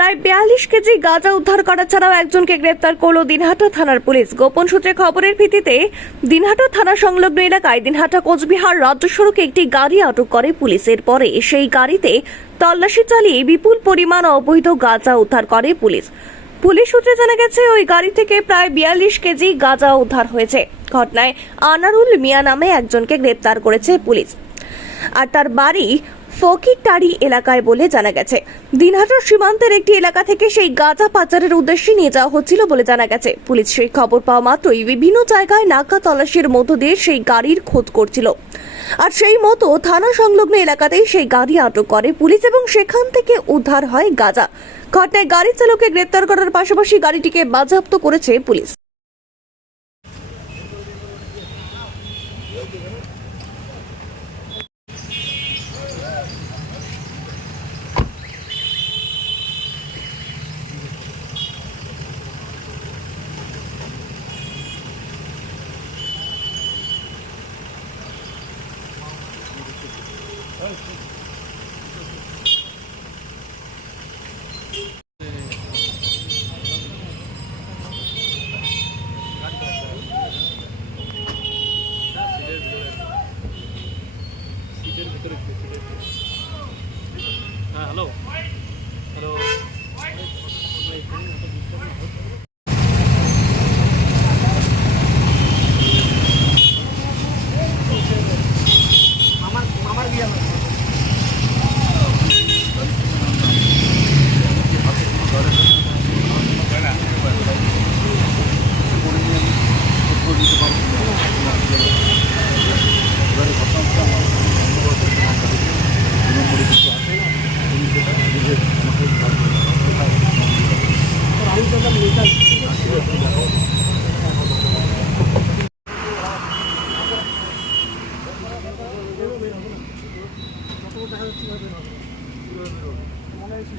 প্রায় বিয়াল্লিশ কেজি গাঁজা উদ্ধার করা ছাড়াও একজনকে গ্রেপ্তার করল দিনহাটা থানার পুলিশ। গোপন সূত্রে খবরের ভিত্তিতে দিনহাটা থানা সংলগ্ন এলাকায় দিনহাটা কোচবিহার রাজ্য সড়কে একটি গাড়ি আটক করে পুলিশের পরে সেই গাড়িতে তল্লাশি চালিয়ে বিপুল পরিমাণ অবৈধ গাঁজা উদ্ধার করে পুলিশ। পুলিশ সূত্রে জানা গেছে, ওই গাড়ি থেকে প্রায় বিয়াল্লিশ কেজি গাঁজা উদ্ধার হয়েছে। ঘটনায় আনারুল মিয়া নামে একজনকে গ্রেপ্তার করেছে পুলিশ। আর তার বাড়ি ফকিরটারি এলাকায় বলে জানা গেছে। দিনহাটার সীমান্তের একটি এলাকা থেকে সেই গাঁজা পাচারের উদ্দেশ্যে নিয়ে যাওয়া হচ্ছিল বলে জানা গেছে। পুলিশ সেই খবর পাওয়া মাত্রই বিভিন্ন জায়গায় নাকা তল্লাশির মধ্য দিয়ে সেই গাড়ির খোঁজ করছিল। আর সেই মতো থানা সংলগ্ন এলাকাতেই সেই গাড়ি আটক করে পুলিশ এবং সেখান থেকে উদ্ধার হয় গাঁজা। ঘটনায় গাড়ি চালককে গ্রেপ্তার করার পাশাপাশি গাড়িটিকে বাজেয়াপ্ত করেছে পুলিশ। হ্যাঁ হ্যালো দেখা যাচ্ছে মনে হয়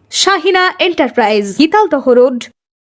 Shahina enterprise Gitaldaha road.